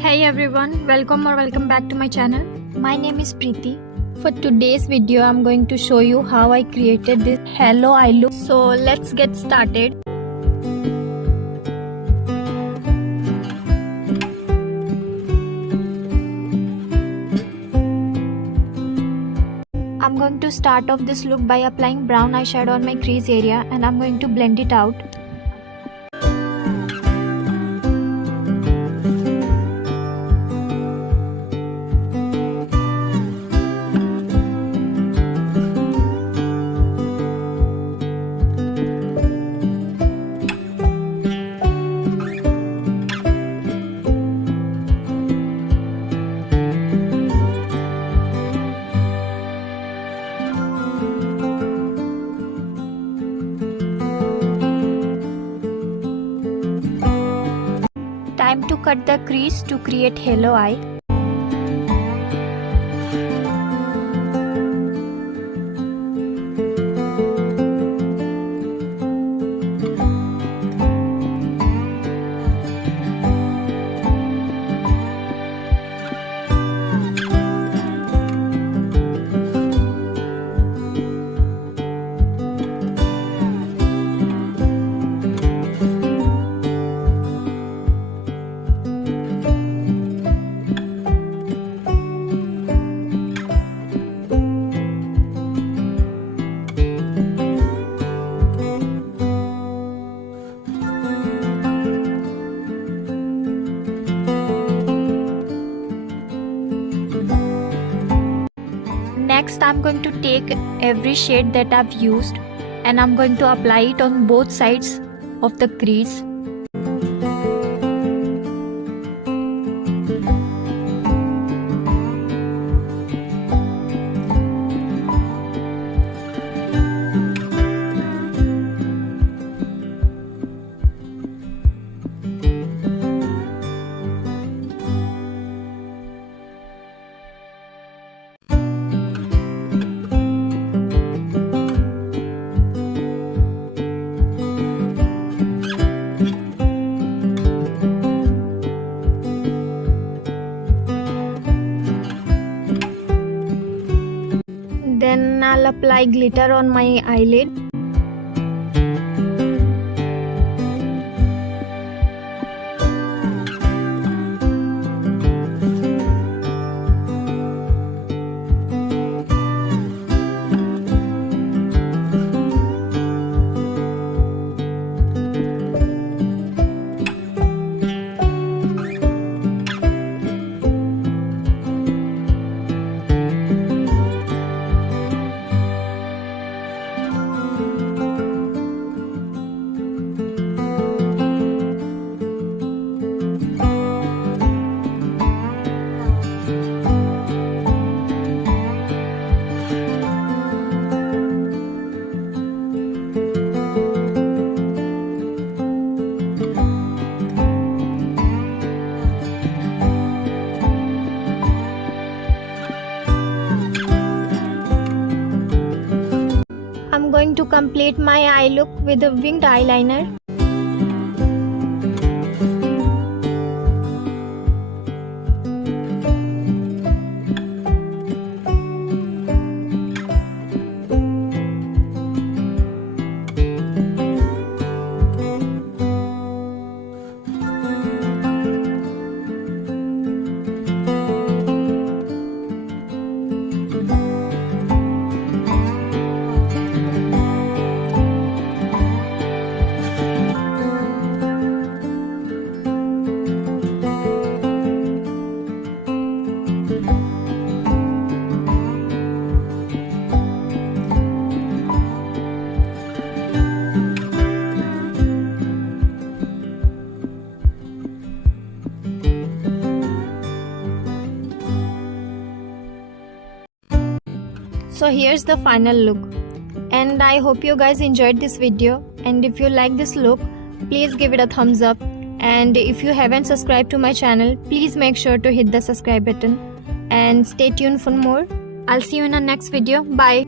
Hey everyone, welcome back to my channel. My name is Preeti. For today's video, I'm going to show you how I created this halo eye look. So let's get started. I'm going to start off this look by applying brown eyeshadow on my crease area, and I'm going to blend it out. Time to cut the crease to create halo eye. Next, I'm going to take every shade that I've used and I'm going to apply it on both sides of the crease. Then I'll apply glitter on my eyelid. I'm going to complete my eye look with a winged eyeliner. So here's the final look, and I hope you guys enjoyed this video, and if you like this look, please give it a thumbs up, and if you haven't subscribed to my channel, please make sure to hit the subscribe button and stay tuned for more. I'll see you in our next video. Bye.